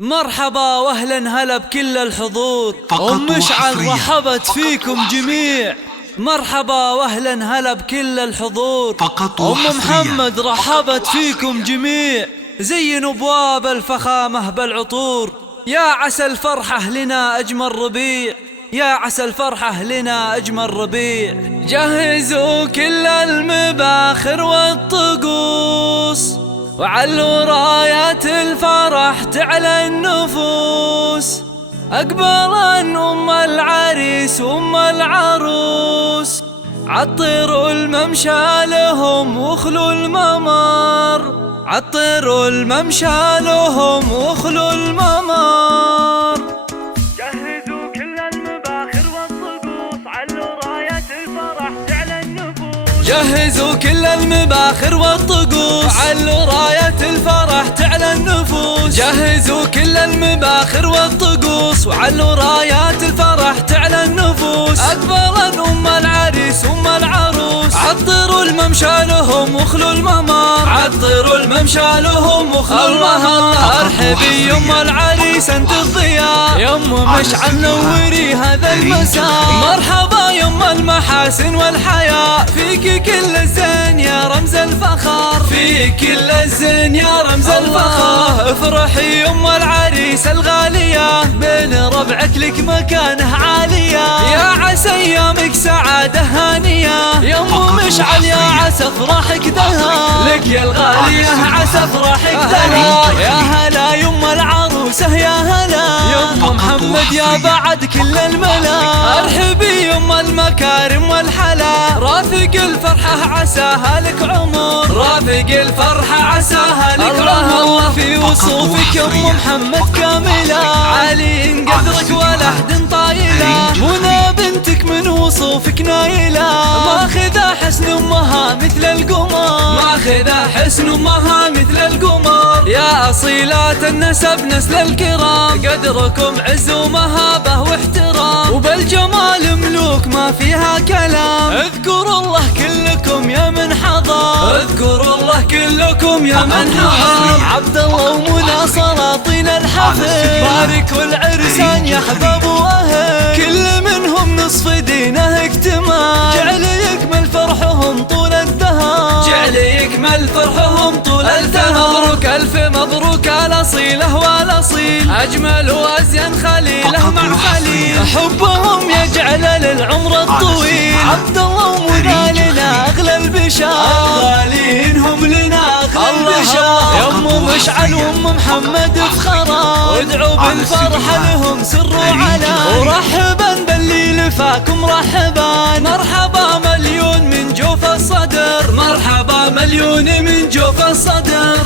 مرحبا واهلا هلا بكل الحضور. ام مشعل رحبت فيكم جميع. مرحبا واهلا هلا بكل الحضور. ام محمد رحبت فيكم جميع. زينوا ابواب الفخامه بالعطور. يا عسى الفرحه لنا اجمل ربيع. يا عسى الفرحه لنا اجمل ربيع. جهزوا كل المباخر والطقوس، وعلوا رايات الفرح تعلى النفوس. أقبلا أم العريس وأم العروس، عطروا الممشى لهم واخلوا الممر. عطروا الممشى لهم واخلوا الممر. جهزوا كل المباخر والطقوس، علوا رايات الفرح تعلى النفوس. جهزوا كل المباخر والطقوس، علوا راية الفرح تعلى النفوس. جهزوا كل المباخر والطقوس، وعلوا رايات الفرح تعلى النفوس. أقبلا أم العريس وأم العروس، عطروا الممشى لهم واخلوا الممر. عطروا الممشى لهم واخلوا الممر. ارحبي يم العريس انت الضياء، يم مشعل نوري هذا المساء. مرحبا يم المحاسن والحياة، فيك كل الزين يا رمز الفخر. فيك كل الزين يا رمز الفخر. افرحي يم العريس الغالية، بين ربعك لك مكانه عالية. يا عسى ايامك سعادة هانية، يم مشعل يا عسى افراحك دها. لك يا الغالية عسى افراحك دها. يا هلا يم العروسة يا هلا، يم محمد يا بعد كل الملا. ارحبي يم المكارم والحلا، رافق الفرحة عساها لك عمر. رافق الفرحة عساها لك عمر. الله في وصوفك يم محمد كاملة، عالي قدرك ولا حد طايلة. منى بنتك من وصوفك نايلة، ماخذة حسن امها مثل القمر. ماخذة حسن امها مثل القمر. يا اصيلات النسب نسل الكرام، قدركم عز ومهابه واحترام. وبالجمال ملوك ما فيها كلام. اذكروا الله كلكم يا من حضر. اذكروا الله كلكم يا من حضر. عبد الله ومنى سلاطين الحفل، باركوا العرسان يا احباب واهل. كل منهم نصف دينه اكتمال، جعل يكمل فرحهم طول الدهر. جعل يكمل فرحهم طول الدهر. مبروك الف مبروك الاصيله والاصيل، اجمل وازين خليله مع خليل. حبهم يجعل للعمر الطويل. عبد الله ومنى لنا اغلى البشار، غالينهم لنا اغلى البشار. يا ام مشعل وام محمد افخرا، وادعوا بالفرحه لهم سروا على. ورحبا باللي لفاكم رحبا، مرحبا مليون من جوف الصدر. مرحبا مليون من جوف الصدر.